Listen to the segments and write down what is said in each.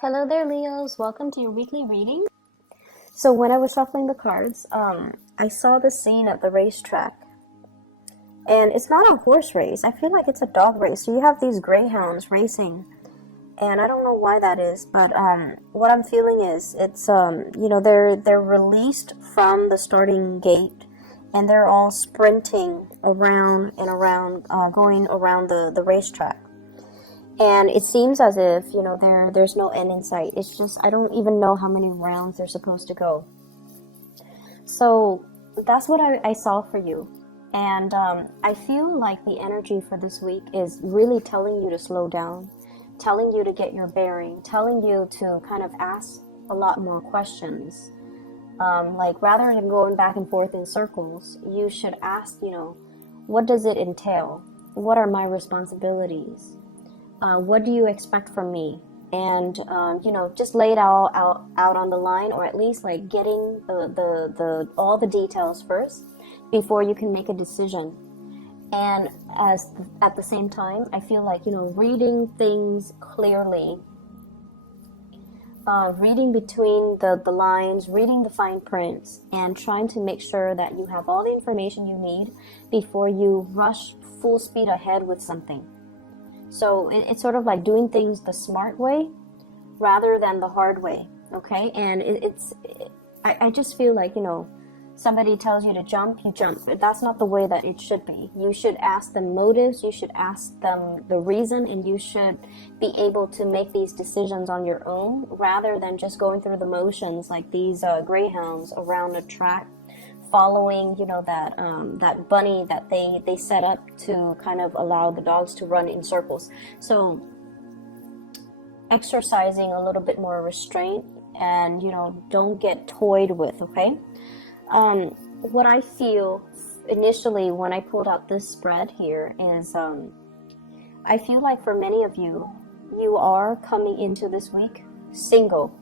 Hello there, Leos. Welcome to your weekly reading. So when I was shuffling the cards, I saw this scene at the racetrack. And it's not a horse race. I feel like it's a dog race. So you have these greyhounds racing. And I don't know why that is, but what I'm feeling is it's they're released from the starting gate and they're all sprinting around and around, going around the racetrack. And it seems as if, there's no end in sight. It's just, I don't even know how many rounds they're supposed to go. So that's what I saw for you. And I feel like the energy for this week is really telling you to slow down, telling you to get your bearing, telling you to kind of ask a lot more questions. Like rather than going back and forth in circles, you should ask, what does it entail? What are my responsibilities? What do you expect from me? And just lay it all out on the line, or at least like getting the all the details first before you can make a decision. And at the same time, I feel like reading things clearly, reading between the lines, reading the fine prints, and trying to make sure that you have all the information you need before you rush full speed ahead with something. So it's sort of like doing things the smart way rather than the hard way, okay? And I just feel like, somebody tells you to jump, you jump. But that's not the way that it should be. You should ask them motives, you should ask them the reason, and you should be able to make these decisions on your own rather than just going through the motions like these greyhounds around a track, following that bunny that they set up to kind of allow the dogs to run in circles. So exercising a little bit more restraint and don't get toyed with, okay? What I feel initially when I pulled out this spread here is I feel like for many of you are coming into this week single,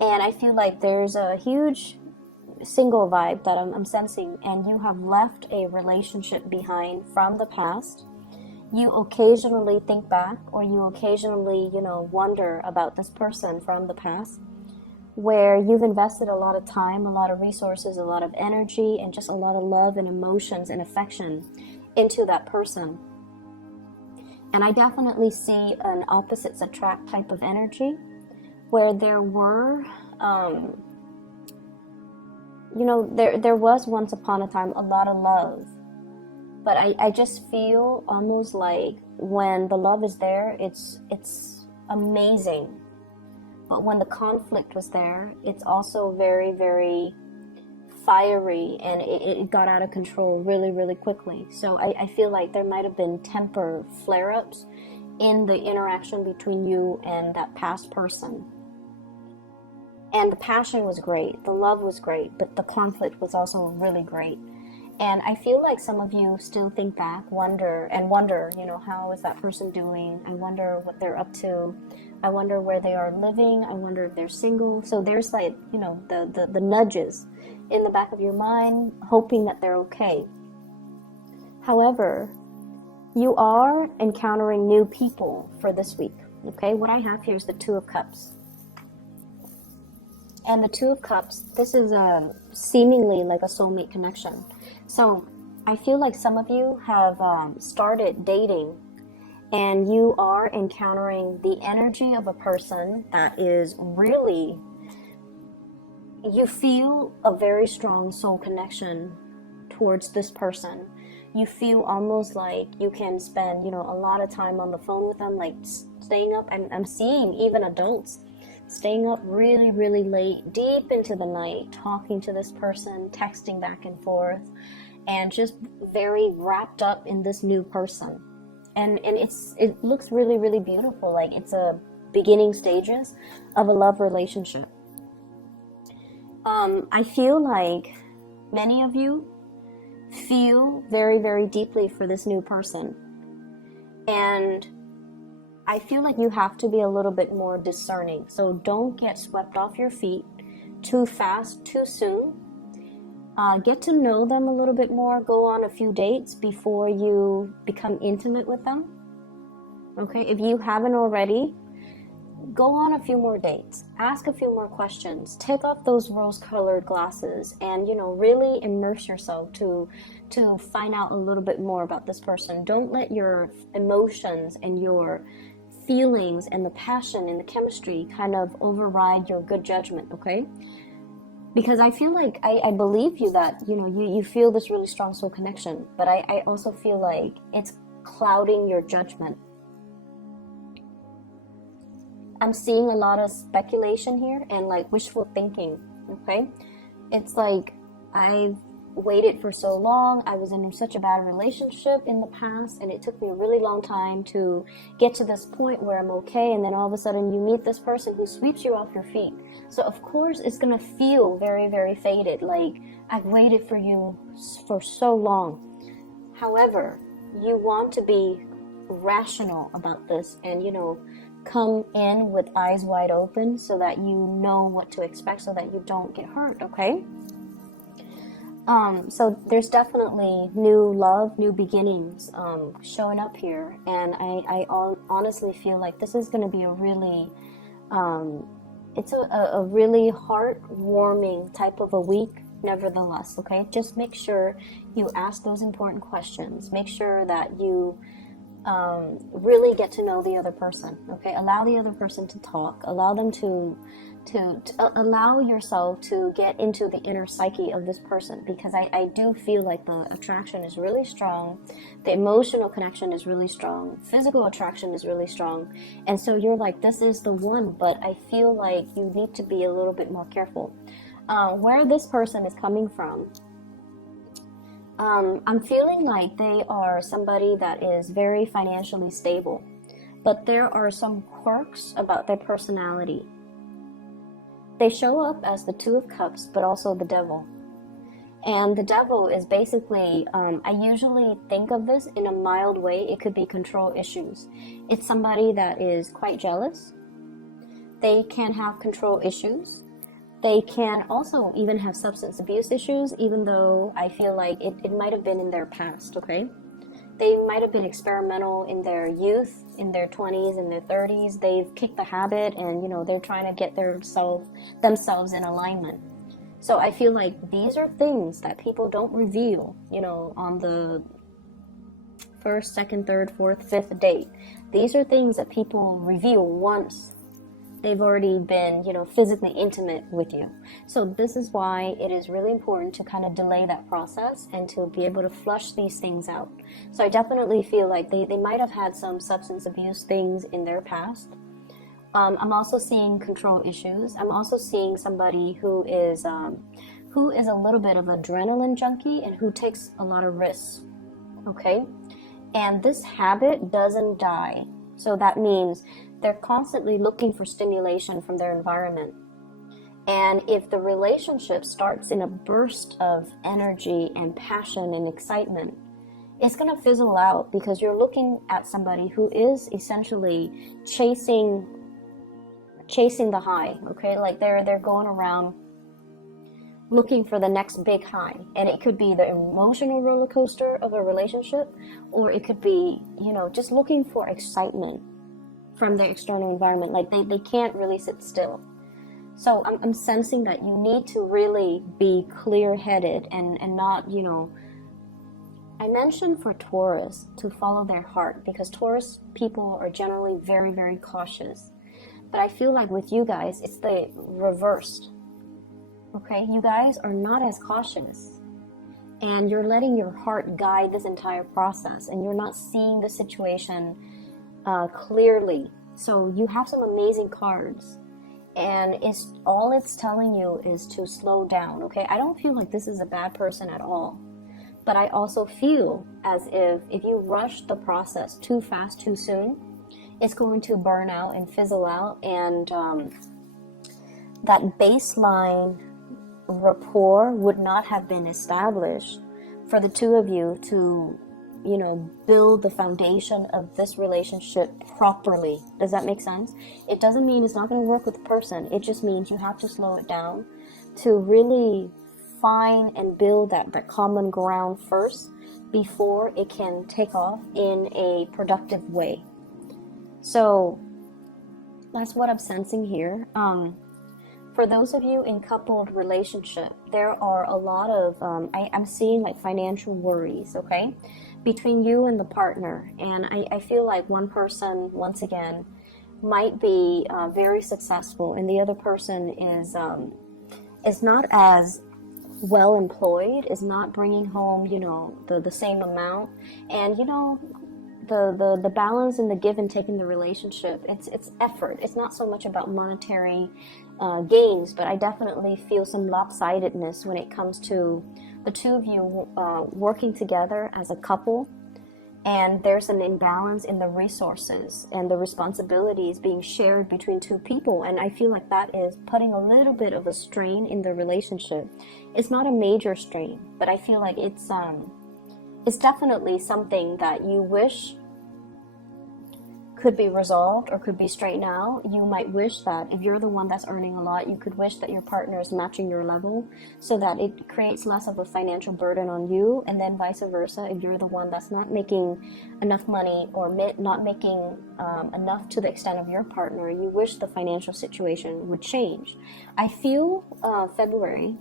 and I feel like there's a huge single vibe that I'm sensing, and you have left a relationship behind from the past. You occasionally think back, or you occasionally wonder about this person from the past, where you've invested a lot of time, a lot of resources, a lot of energy, and just a lot of love and emotions and affection into that person. And I definitely see an opposites attract type of energy where there were there was once upon a time a lot of love, but I just feel almost like when the love is there, it's amazing. But when the conflict was there, it's also very, very fiery, and it got out of control really, really quickly. So I feel like there might have been temper flare-ups in the interaction between you and that past person. And the passion was great, the love was great, but the conflict was also really great. And I feel like some of you still think back, wonder, how is that person doing? I wonder what they're up to. I wonder where they are living. I wonder if they're single. So there's like, the nudges in the back of your mind, hoping that they're okay. However, you are encountering new people for this week, okay? What I have here is the Two of Cups. And the Two of Cups, this is seemingly like a soulmate connection. So I feel like some of you have started dating, and you are encountering the energy of a person that is really, you feel a very strong soul connection towards this person. You feel almost like you can spend, a lot of time on the phone with them, like staying up. I'm seeing even adults staying up really, really late, deep into the night, talking to this person, texting back and forth, and just very wrapped up in this new person. And it looks really, really beautiful. Like it's a beginning stages of a love relationship. I feel like many of you feel very, very deeply for this new person. And I feel like you have to be a little bit more discerning. So don't get swept off your feet too fast, too soon. Get to know them a little bit more. Go on a few dates before you become intimate with them. Okay, if you haven't already, go on a few more dates, ask a few more questions, take off those rose-colored glasses, and really immerse yourself to find out a little bit more about this person. Don't let your emotions and your feelings and the passion and the chemistry kind of override your good judgment, okay? Because I feel like I believe you that you feel this really strong soul connection, but I also feel like it's clouding your judgment. I'm seeing a lot of speculation here and like wishful thinking, okay? It's like I've waited for so long. I was in such a bad relationship in the past, and it took me a really long time to get to this point where I'm okay, and then all of a sudden you meet this person who sweeps you off your feet. So of course it's gonna feel very, very faded, like I've waited for you for so long. However, you want to be rational about this and come in with eyes wide open so that you know what to expect, so that you don't get hurt, okay? So there's definitely new love, new beginnings showing up here, and I honestly feel like this is going to be a really, it's a really heartwarming type of a week nevertheless, okay? Just make sure you ask those important questions. Make sure that you really get to know the other person, okay? Allow the other person to talk. Allow them to allow yourself to get into the inner psyche of this person, because I do feel like the attraction is really strong, the emotional connection is really strong, physical attraction is really strong, and so you're like, this is the one, but I feel like you need to be a little bit more careful. Where this person is coming from, I'm feeling like they are somebody that is very financially stable, but there are some quirks about their personality. They show up as the Two of Cups, but also the Devil. And the Devil is basically, I usually think of this in a mild way. It could be control issues. It's somebody that is quite jealous. They can have control issues. They can also even have substance abuse issues, even though I feel like it might have been in their past, okay? They might have been experimental in their youth, in their 20s, in their 30s. They've kicked the habit and, they're trying to get themselves in alignment. So I feel like these are things that people don't reveal, on the first, second, third, fourth, fifth date. These are things that people reveal once they've already been, physically intimate with you. So this is why it is really important to kind of delay that process and to be able to flush these things out. So I definitely feel like they might have had some substance abuse things in their past. I'm also seeing control issues. I'm also seeing somebody who is a little bit of adrenaline junkie and who takes a lot of risks, okay? And this habit doesn't die. So that means they're constantly looking for stimulation from their environment. And if the relationship starts in a burst of energy and passion and excitement, it's going to fizzle out, because you're looking at somebody who is essentially chasing the high, okay? Like they're going around looking for the next big high, and it could be the emotional roller coaster of a relationship, or it could be, just looking for excitement from the external environment. Like they can't really sit still. So I'm sensing that you need to really be clear-headed and not, I mentioned for Taurus to follow their heart, because Taurus people are generally very, very cautious. But I feel like with you guys, it's the reversed. Okay, you guys are not as cautious, and you're letting your heart guide this entire process, and you're not seeing the situation clearly. So you have some amazing cards, and it's telling you is to slow down, okay? I don't feel like this is a bad person at all, but I also feel as if you rush the process too fast, too soon, it's going to burn out and fizzle out, and that baseline rapport would not have been established for the two of you to build the foundation of this relationship properly. Does that make sense? It doesn't mean it's not going to work with the person. It just means you have to slow it down to really find and build that common ground first before it can take off in a productive way. So That's what I'm sensing here. For those of you in coupled relationship, there are a lot of, I'm seeing like financial worries, okay, between you and the partner. And I feel like one person, once again, might be very successful, and the other person is not as well employed, is not bringing home, you know, the same amount. And, you know, the balance and the give and take in the relationship, it's effort. It's not so much about monetary gains, but I definitely feel some lopsidedness when it comes to the two of you working together as a couple, and there's an imbalance in the resources and the responsibilities being shared between two people. And I feel like that is putting a little bit of a strain in the relationship. It's not a major strain, but I feel like it's definitely something that you wish could be resolved or could be straightened out. You might wish that if you're the one that's earning a lot, you could wish that your partner is matching your level so that it creates less of a financial burden on you, and then vice versa. If you're the one that's not making enough money or not making enough to the extent of your partner, you wish the financial situation would change. I feel February,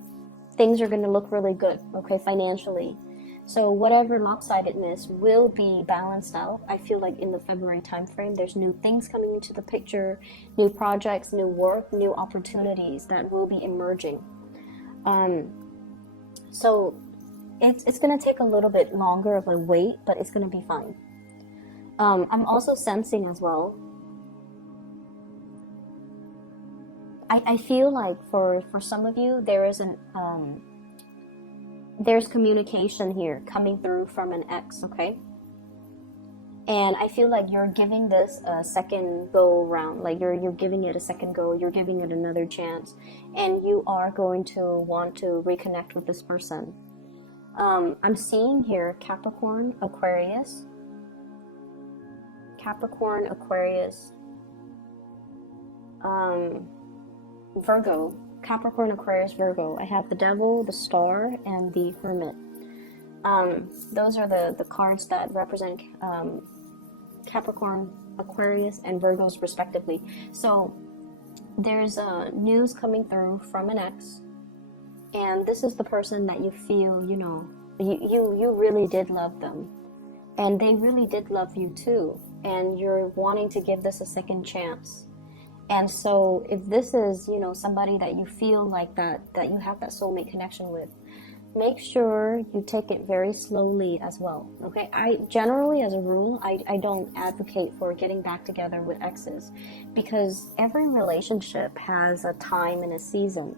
things are going to look really good, okay, financially. So whatever lopsidedness will be balanced out. I feel like in the February timeframe, there's new things coming into the picture, new projects, new work, new opportunities that will be emerging. So it's going to take a little bit longer of a wait, but it's going to be fine. I'm also sensing as well, I feel like for some of you, there is there's communication here coming through from an ex, okay? And I feel like you're giving this a second go round, like you're giving it a second go, you're giving it another chance, and you are going to want to reconnect with this person. I'm seeing here Capricorn, Aquarius, Virgo. Capricorn, Aquarius, Virgo. I have the Devil, the Star, and the Hermit. Those are the cards that represent Capricorn, Aquarius, and Virgos respectively. So there's news coming through from an ex, and this is the person that you feel, you know, you really did love them, and they really did love you too, and you're wanting to give this a second chance. And so if this is, you know, somebody that you feel like that you have that soulmate connection with, make sure you take it very slowly as well, okay? I generally, as a rule, I don't advocate for getting back together with exes, because every relationship has a time and a season.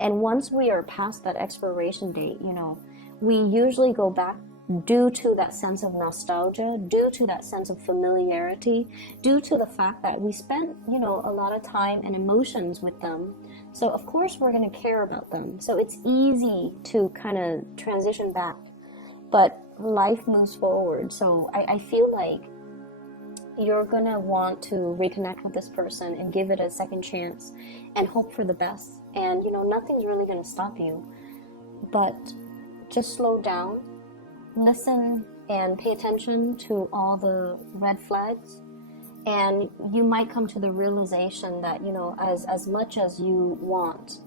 And once we are past that expiration date, you know, we usually go back due to that sense of nostalgia, due to that sense of familiarity, due to the fact that we spent, you know, a lot of time and emotions with them. So of course we're going to care about them. So it's easy to kind of transition back, but life moves forward. So I feel like you're going to want to reconnect with this person and give it a second chance and hope for the best. And, you know, nothing's really going to stop you, but just slow down. Listen and pay attention to all the red flags, and you might come to the realization that, you know, as much as you want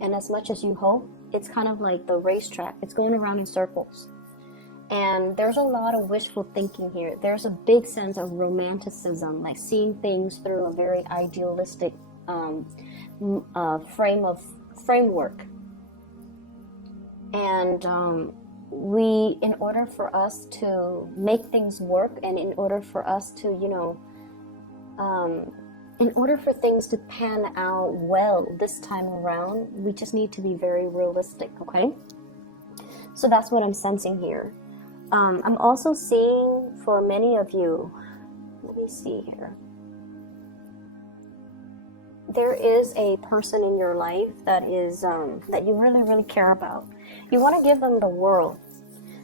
and as much as you hope, it's kind of like the racetrack. It's going around in circles, and there's a lot of wishful thinking here. There's a big sense of romanticism, like seeing things through a very idealistic framework, and in order for us to make things work, and in order for us to, you know, in order for things to pan out well this time around, we just need to be very realistic, okay? So that's what I'm sensing here. I'm also seeing for many of you, let me see here. There is a person in your life that is that you really, really care about. You want to give them the world.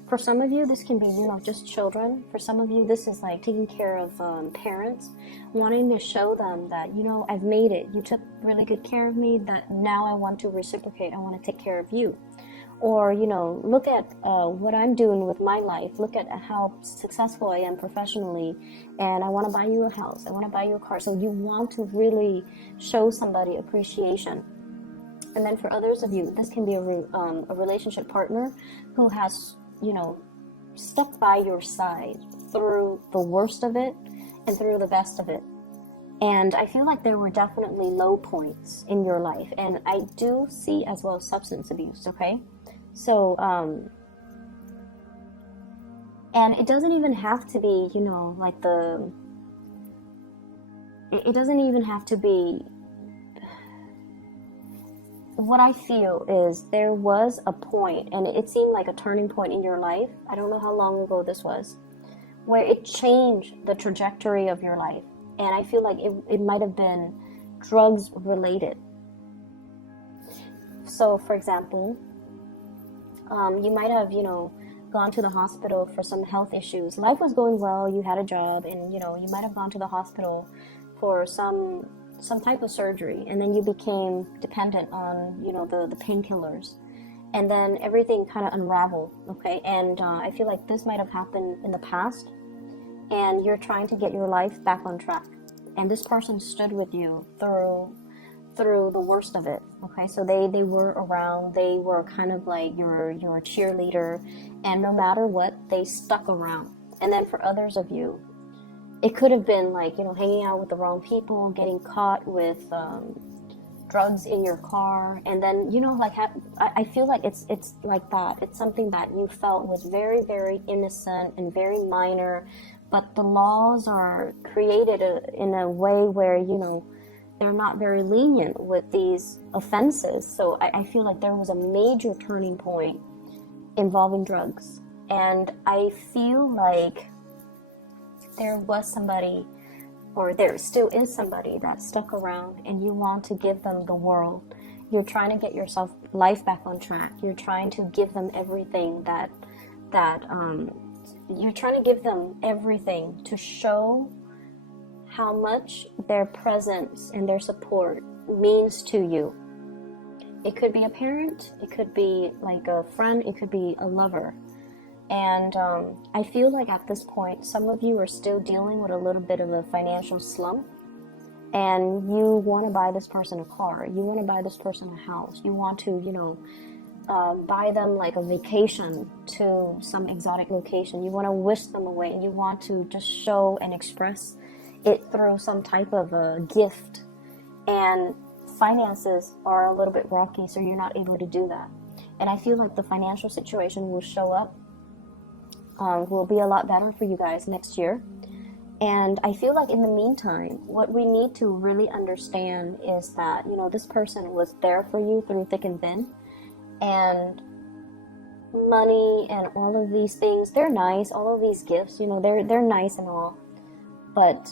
For some of you, this can be, you know, just children. For some of you, this is like taking care of parents, wanting to show them that, you know, I've made it. You took really good care of me, that now I want to reciprocate. I want to take care of you. Or, you know, look at what I'm doing with my life. Look at how successful I am professionally. And I want to buy you a house. I want to buy you a car. So you want to really show somebody appreciation. And then for others of you, this can be a relationship partner who has, you know, stuck by your side through the worst of it and through the best of it. And I feel like there were definitely low points in your life. And I do see as well substance abuse, okay? So, and it doesn't even have to be, you know, like it doesn't even have to be, what I feel is there was a point, and it seemed like a turning point in your life. I don't know how long ago this was, where it changed the trajectory of your life. And I feel like it might have been drugs related. So, for example, you might have, you know, gone to the hospital for some health issues. Life was going well, you had a job, and, you know, you might have gone to the hospital for some type of surgery, and then you became dependent on, you know, the painkillers. And then everything kind of unraveled, okay? And I feel like this might have happened in the past, and you're trying to get your life back on track. And this person stood with you through the worst of it, okay? So they were around, they were kind of like your cheerleader, and no matter what, they stuck around. And then for others of you, it could have been like, you know, hanging out with the wrong people, getting caught with drugs in your car, and then, you know, like I feel like it's like that. It's something that you felt was very, very innocent and very minor, but the laws are created in a way where, you know, they're not very lenient with these offenses. So I feel like there was a major turning point involving drugs, and I feel like there was somebody, or there still is somebody that stuck around, and you want to give them the world. You're trying to get yourself life back on track. You're trying to give them everything that you're trying to give them everything to show how much their presence and their support means to you. It could be a parent, it could be like a friend, it could be a lover. And I feel like at this point, some of you are still dealing with a little bit of a financial slump, and you want to buy this person a car, you want to buy this person a house, you want to, you know, buy them like a vacation to some exotic location, you want to wish them away, you want to just show and express it through some type of a gift, and finances are a little bit rocky, so you're not able to do that. And I feel like the financial situation will show up, will be a lot better for you guys next year. And I feel like in the meantime, what we need to really understand is that, you know, this person was there for you through thick and thin, and money and all of these things, they're nice, all of these gifts, you know, they're nice and all, but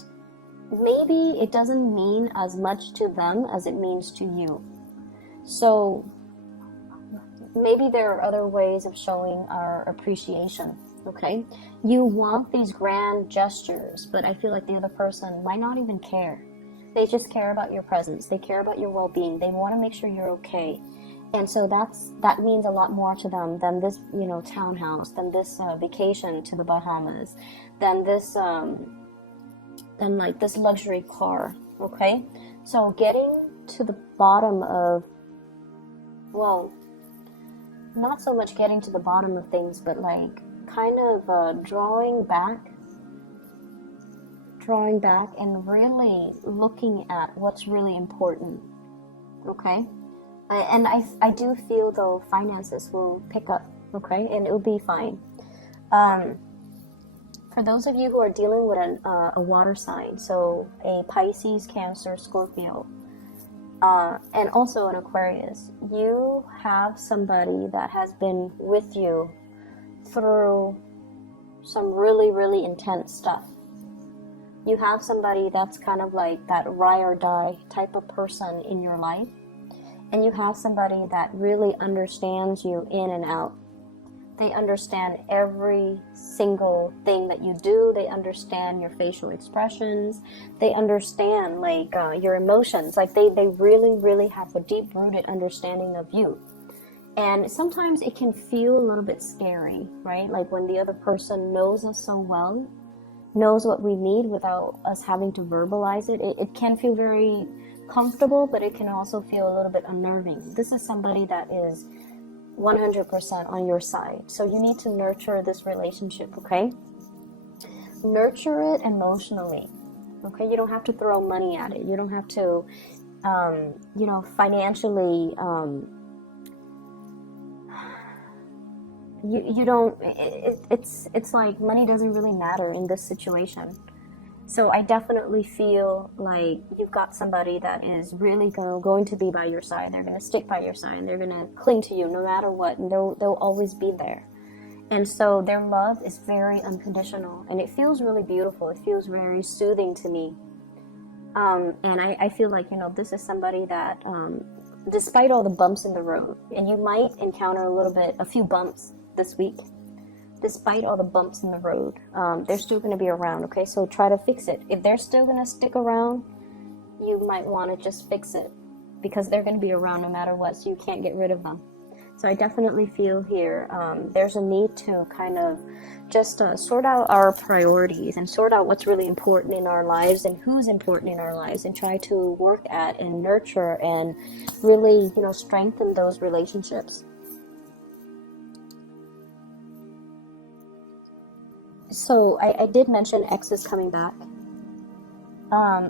maybe it doesn't mean as much to them as it means to you. So maybe there are other ways of showing our appreciation, okay? You want these grand gestures, but I feel like the other person might not even care. They just care about your presence. They care about your well-being. They want to make sure you're okay. And so that means a lot more to them than this, you know, townhouse, than this vacation to the Bahamas, than this than like this luxury car, okay? So getting to the bottom of, well, not so much getting to the bottom of things, but like kind of drawing back and really looking at what's really important, okay? And I do feel, though, finances will pick up, okay? And it'll be fine. For those of you who are dealing with a water sign, so a Pisces, Cancer, Scorpio, and also an Aquarius, you have somebody that has been with you through some really, really intense stuff. You have somebody that's kind of like that ride or die type of person in your life, and you have somebody that really understands you in and out. They understand every single thing that you do. They understand your facial expressions. They understand your emotions. Like they really, really have a deep-rooted understanding of you. And sometimes it can feel a little bit scary, right? Like when the other person knows us so well, knows what we need without us having to verbalize it. It can feel very comfortable, but it can also feel a little bit unnerving. This is somebody that is 100% on your side. So you need to nurture this relationship, okay? Nurture it emotionally, okay? You don't have to throw money at it. You don't have to, financially, you don't, it's like money doesn't really matter in this situation. So I definitely feel like you've got somebody that is really going to be by your side. They're going to stick by your side, and they're going to cling to you no matter what, and they'll always be there. And so their love is very unconditional, and it feels really beautiful. It feels very soothing to me. And I feel like, this is somebody that, despite all the bumps in the road, and you might encounter a few bumps this week, despite all the bumps in the road, they're still going to be around, okay? So try to fix it. If they're still going to stick around, you might want to just fix it, because they're going to be around no matter what, so you can't get rid of them. So I definitely feel here there's a need to kind of just sort out our priorities and sort out what's really important in our lives and who's important in our lives, and try to work at and nurture and really, strengthen those relationships. So I did mention X is coming back.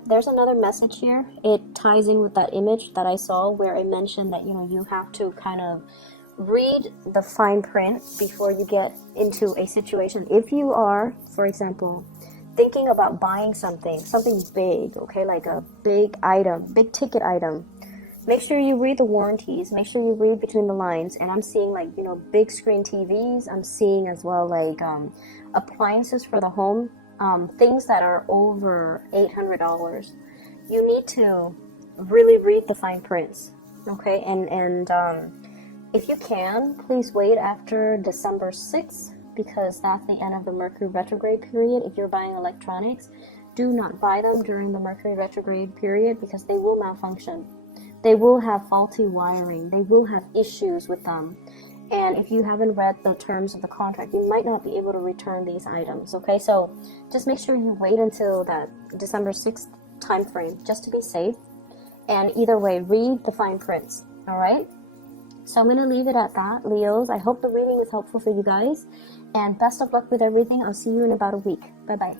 There's another message here. It ties in with that image that I saw where I mentioned that, you have to kind of read the fine print before you get into a situation. If you are, for example, thinking about buying something big, okay, like a big ticket item, make sure you read the warranties, make sure you read between the lines. And I'm seeing like, big screen TVs. I'm seeing as well like appliances for the home, things that are over $800. You need to really read the fine prints, okay? And if you can, please wait after December 6th, because that's the end of the Mercury retrograde period. If you're buying electronics, do not buy them during the Mercury retrograde period, because they will malfunction. They will have faulty wiring. They will have issues with them. And if you haven't read the terms of the contract, you might not be able to return these items, okay? So just make sure you wait until that December 6th time frame, just to be safe. And either way, read the fine prints, all right? So I'm going to leave it at that, Leos. I hope the reading is helpful for you guys. And best of luck with everything. I'll see you in about a week. Bye-bye.